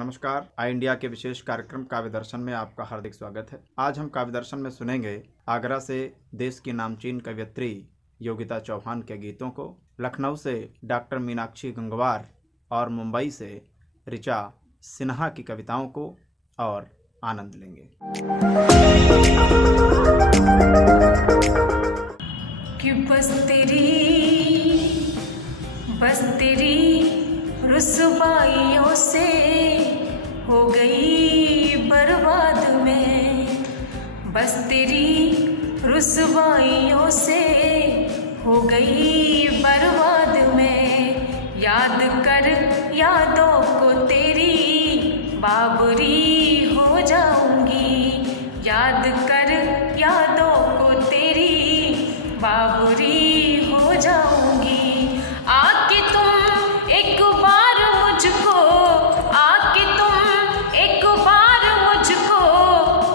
नमस्कार। आई इंडिया के विशेष कार्यक्रम काव्य दर्शन में आपका हार्दिक स्वागत है। आज हम काव्य दर्शन में सुनेंगे आगरा से देश की नामचीन कवयित्री योगिता चौहान के गीतों को, लखनऊ से डॉक्टर मीनाक्षी गंगवार और मुंबई से ऋचा सिन्हा की कविताओं को और आनंद लेंगे। कि बस तेरी रुसवाइयों से हो गई बर्बाद मैं, बस तेरी रुसवाइयों से हो गई बर्बाद मैं। याद कर यादों को तेरी बाबरी हो जाऊंगी, याद कर यादों को तेरी बाबरी हो जाऊंगी। आके तुम एक बार मुझको, आके तुम एक बार मुझको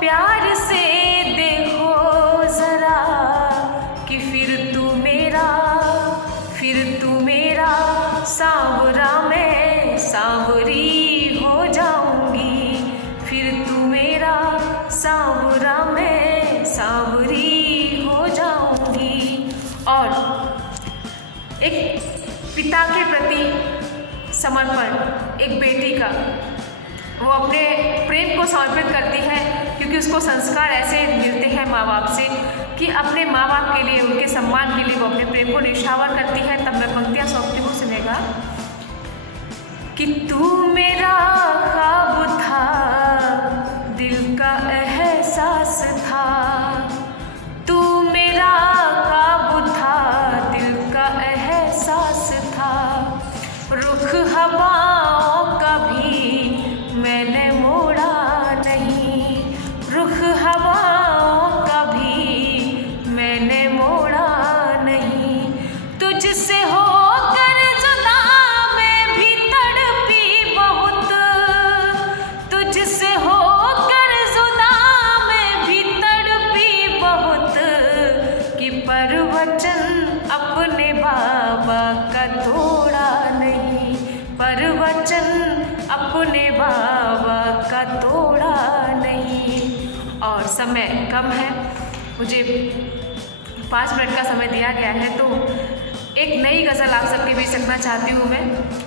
प्यार से देखो जरा, कि फिर तू मेरा सांवरा मैं सांवरी हो जाऊंगी, फिर तू मेरा सांवरा मैं सांवरी हो जाऊंगी। और एक पिता के प्रति समर्पण एक बेटी का, वो अपने प्रेम को समर्पित करती है क्योंकि उसको संस्कार ऐसे मिलते हैं माँ बाप से कि अपने माँ बाप के लिए, उनके सम्मान के लिए वो अपने प्रेम को निछावर करती है। तब मैं पंक्तियाँ सौंपती हूँ, सुनेगा। कि तू मेरा ख्वाब था, दिल का एहसास था, तू मेरा ख्वाब था, दिल का एहसास था। रुख हवाओं का भी मैंने मोड़ा नहीं, रुख हवाओं का भी मैंने मोड़ा नहीं। तुझसे होकर जुदा मैं भी तड़पी बहुत, तुझसे होकर जुदा मैं भी तड़पी बहुत। कि परवचन अपने बाबा का तोड़ा नहीं, परवचन अपने बाबा का तोड़ा नहीं। और समय कम है, मुझे 5 मिनट का समय दिया गया है, तो एक नई गज़ल आप सबके बीच रखना चाहती हूँ मैं,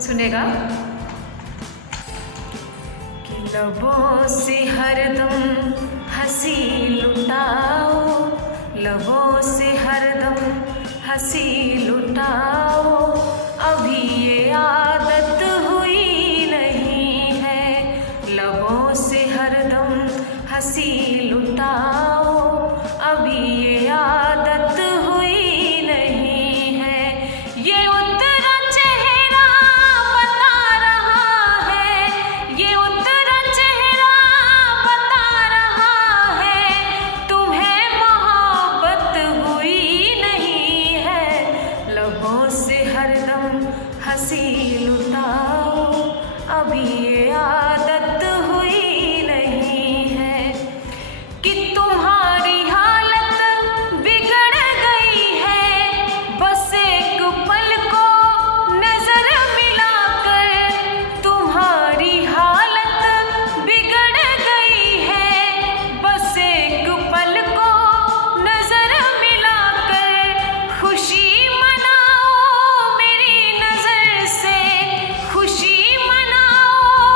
सुनेगा। कि लबों से हरदम हंसी लुटाओ, लबों से हरदम हंसी लुटाओ, अभी ये आदत हुई नहीं है। लबों से हरदम हंसी लुटाओ, अभी ये आदत हुई नहीं है। ये उतरा चेहरा बता रहा है, ये उतरा चेहरा बता रहा है, तुम्हें मोहब्बत हुई नहीं है। लबों से हरदम हंसी लुटाओ, अभी ये आदत हुई नहीं है। कि तुम्हारी हालत बिगड़ गई है, बस एक पल को नजर मिलाकर, तुम्हारी हालत बिगड़ गई है, बस एक पल को नजर मिलाकर। खुशी मनाओ मेरी नजर से, खुशी मनाओ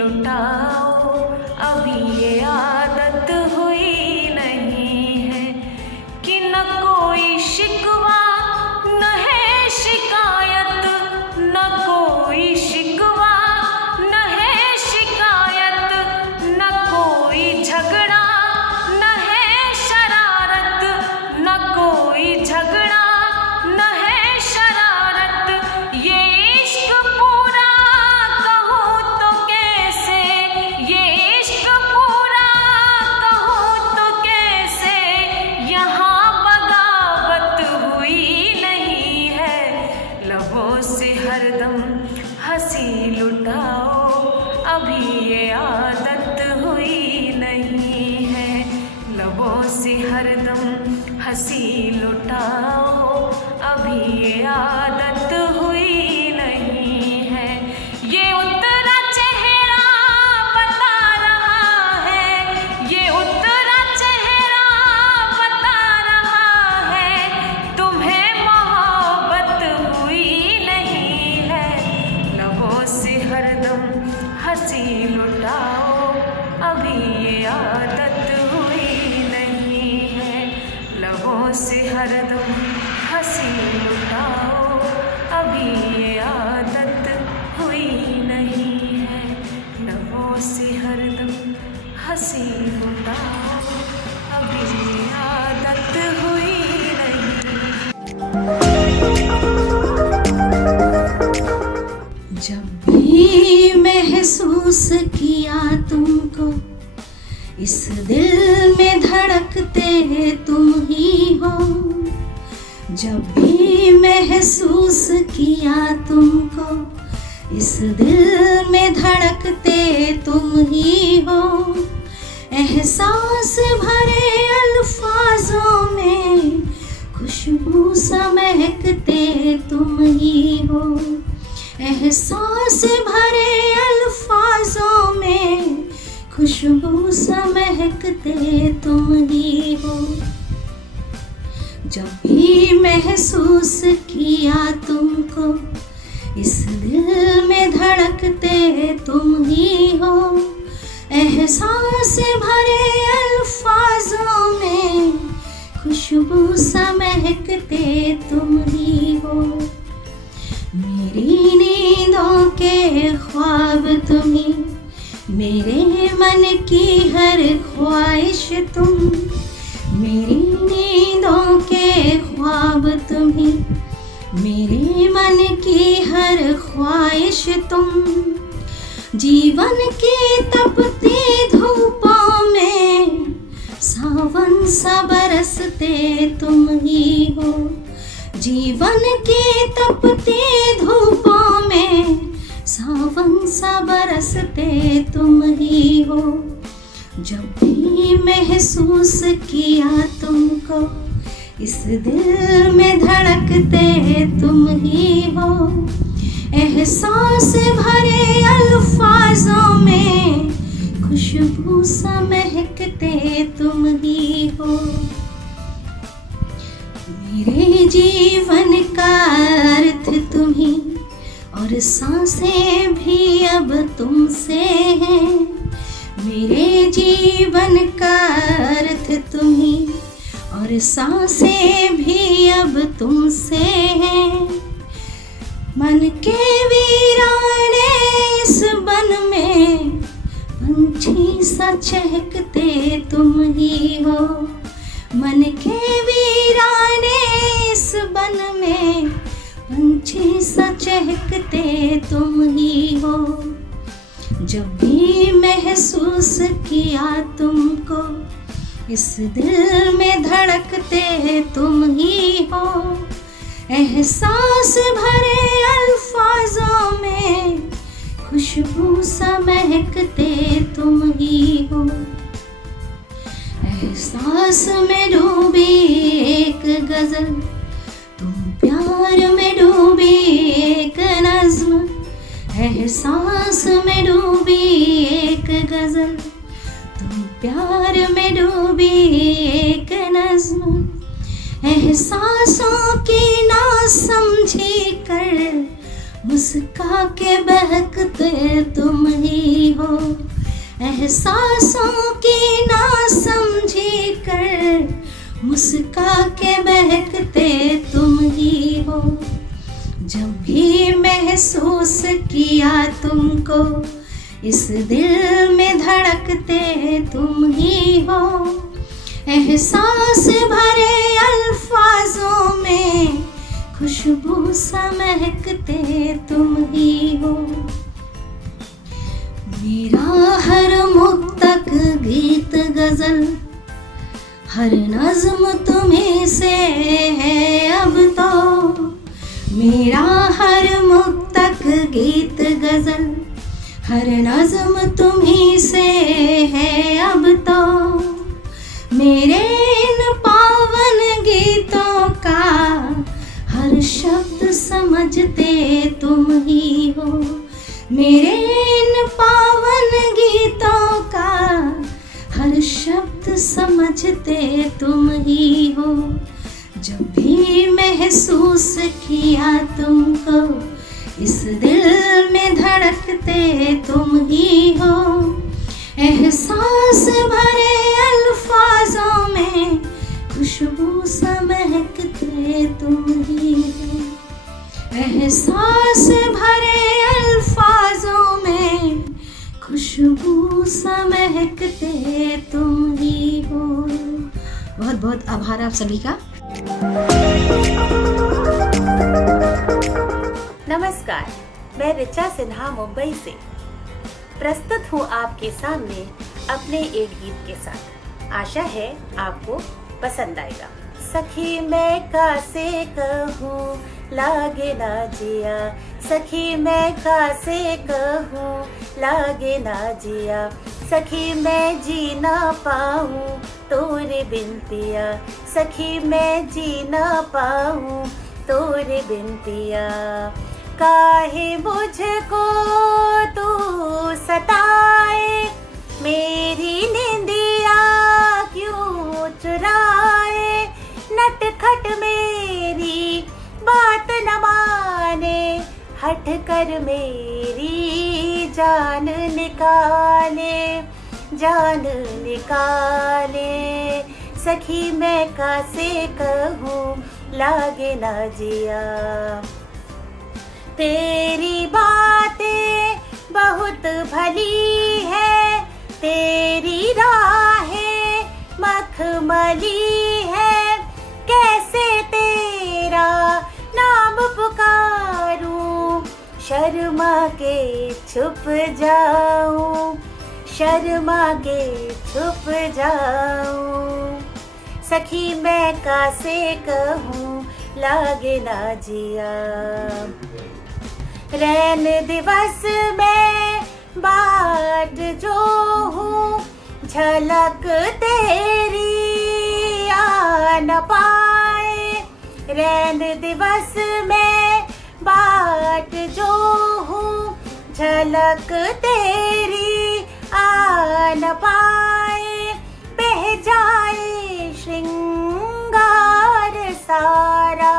लुटाओ, अभी ये आदत हुई नहीं है कि न कोई शिकवा न है शिकायत, न कोई शिकवा न है शिकायत, न कोई झगड़ा न है शरारत, न कोई झगड़ा न है शरारत। ये इश्क पूरा कहूँ तो कैसे, ये इश्क पूरा कहूँ तो कैसे, यहाँ बगावत हुई नहीं है। लबों से हरदम हंसी लुटाओ, अभी ये आदत हुई नहीं है। लबों से हरदम हंसी लुटाओ, अभी ये आदत हुई नहीं है। ये उतरा चेहरा बता रहा है, ये उतरा चेहरा बता रहा है, तुम्हें मोहब्बत हुई नहीं है। लबों से हरदम हंसी लुटाओ, अभी ये आदत हुई नहीं है। लबों से हरदम हंसी लुटाओ, अभी ये आदत हुई नहीं है। लबों से हरदम हंसी लुटाओ, अभी ये आदत हुई नहीं। जब भी महसूस किया तुमको, इस दिल में धड़कते तुम ही हो। जब भी महसूस किया तुमको, इस दिल में धड़कते तुम ही हो। एहसास भरे अल्फाजों में खुशबू सा महकते तुम ही हो। एहसास भरे अल्फाजों में खुशबू सा महकते तुम ही हो। जब भी महसूस किया तुमको, इस दिल में धड़कते तुम ही हो। एहसास भरे अल्फाजों में खुशबू सा महकते तुम ही हो। मेरी नींदों के ख्वाब तुम्ही, मेरे मन की हर ख्वाहिश तुम। मेरी नींदों के ख्वाब तुम्ही, मेरे मन की हर ख्वाहिश तुम। जीवन की तपती धूपों में सावन सा बरसते तुम ही हो। जीवन की तपती धूपों में सावन सा बरसते तुम ही हो। जब भी महसूस किया तुमको, इस दिल में धड़कते तुम ही हो। एहसास भरे अल्फाजों में खुशबू सा महकते तुम ही हो। मेरे जीवन का अर्थ तुम ही, और सांसें भी अब तुमसे हैं। मेरे जीवन का अर्थ तुम ही, और सांसें भी अब तुमसे हैं। मन के वीराने इस बन में पंछी सा चहकते तुम ही हो। मन के वीराने इस बन में पंछी सा चहकते तुम ही हो। जब भी महसूस किया तुमको, इस दिल में धड़कते तुम ही हो। एहसास भरे अल्फाजों में खुशबू सा महकते तुम ही हो। एहसास में डूबी एक गजल, तुम प्यार में डूबी एक नज्म। एहसास में डूबी एक गजल, तुम प्यार में डूबी एक नज्म। एहसासों की ना समझी कर मुस्का के बहकते तुम ही हो। एहसासों की ना समझी कर मुस्का के बहकते तुम ही हो। जब भी महसूस किया तुमको इस दिल में धड़कते तुम ही हो। एहसास भरे अल्फाजों में खुशबू सा महकते तुम ही हो। मेरा हर मुक्तक गीत गजल हर नज्म तुम्हीं से है अब तो। मेरा हर मुक्तक गीत गजल हर नज्म तुम्हीं से है अब तो। मेरे इन पावन गीतों का हर शब्द समझते तुम ही हो। मेरे इन पावन गीतों का हर शब्द समझते तुम ही हो। जब भी महसूस किया तुमको इस दिल में धड़कते तुम ही हो। एहसास भरे अल्फाजों में खुशबू सा महकते तुम ही हो। एहसास भरे अल्फाजों में खुशबू सा महकते तुम ही हो। बहुत बहुत आभार आप सभी का। नमस्कार, मैं ऋचा सिन्हा मुंबई से प्रस्तुत हूँ आपके सामने अपने एक गीत के साथ। आशा है आपको पसंद आएगा। सखी मैं कासे कहूँ लागे ना जिया, सखी मैं कासे कहूँ लागे ना जिया, सखी मैं जी ना पाऊँ तोरे बिन पिया, सखी मैं जी ना पाऊँ तोरे बिन पिया। काहे मुझको तू सताए, मेरी नींदिया क्यों चुराए, नटखट मेरी बात न माने, हट कर मेरी जान निकाले, जान निकाले। सखी मैं कासे कहूँ लागे ना जिया, तेरी बातें बहुत भली है, तेरी राहें मखमली है, कैसे तेरा नाम पुकारूं, शर्मा के छुप जाऊं, शर्मा के छुप जाऊं। सखी मैं कासे कहूँ लागे ना जिया, रैन दिवस में बाट जो हूँ, झलक तेरी आ न पाए, रैन दिवस में बाट जो हूँ, झलक तेरी आ न पाए, बह जाए श्रृंगार सारा,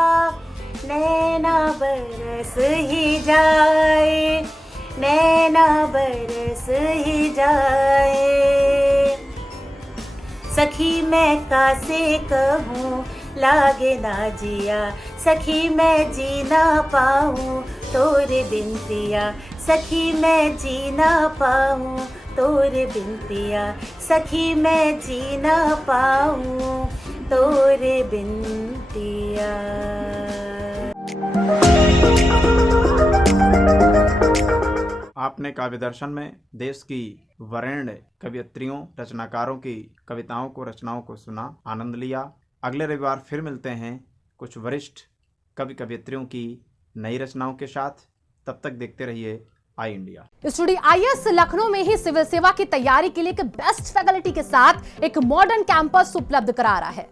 नैना बरस ही जाए, नैना बरस ही जाए। सखी मैं कासे कहूँ लागे ना जिया, सखी मैं जी ना पाऊँ तोरे बिन पिया, सखी मैं जी ना पाऊँ तोरे बिन पिया, सखी मैं जी ना पाऊँ तोरे बिन पिया। आपने काव्य दर्शन में देश की वरेण्य कवियत्रियों रचनाकारों की कविताओं को रचनाओं को सुना, आनंद लिया। अगले रविवार फिर मिलते हैं कुछ वरिष्ठ कवि कवियत्रियों की नई रचनाओं के साथ। तब तक देखते रहिए आई इंडिया। स्टूडियो आईएएस लखनऊ में ही सिविल सेवा की तैयारी के लिए एक बेस्ट फैकल्टी के साथ एक मॉडर्न कैंपस उपलब्ध करा रहा है।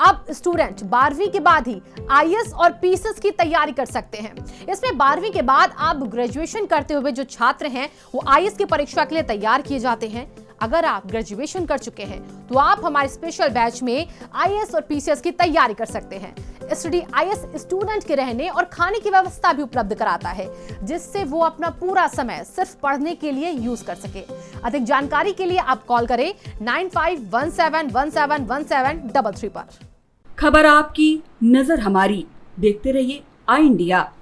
अब स्टूडेंट 12वीं के बाद ही आईएएस और पीसीएस की तैयारी कर सकते हैं। इसमें 12वीं के बाद आप ग्रेजुएशन करते हुए जो छात्र हैं वो आईएएस की परीक्षा के लिए तैयार किए जाते हैं। अगर आप ग्रेजुएशन कर चुके हैं तो आप हमारे स्पेशल बैच में आईएएस और पीसीएस की तैयारी कर सकते हैं। स्टडी आईएएस स्टूडेंट के रहने और खाने की व्यवस्था भी उपलब्ध कराता है, जिससे वो अपना पूरा समय सिर्फ पढ़ने के लिए यूज कर सके। अधिक जानकारी के लिए आप कॉल करें 9517171733 पर। खबर आपकी, नजर हमारी। देखते रहिए आई इंडिया।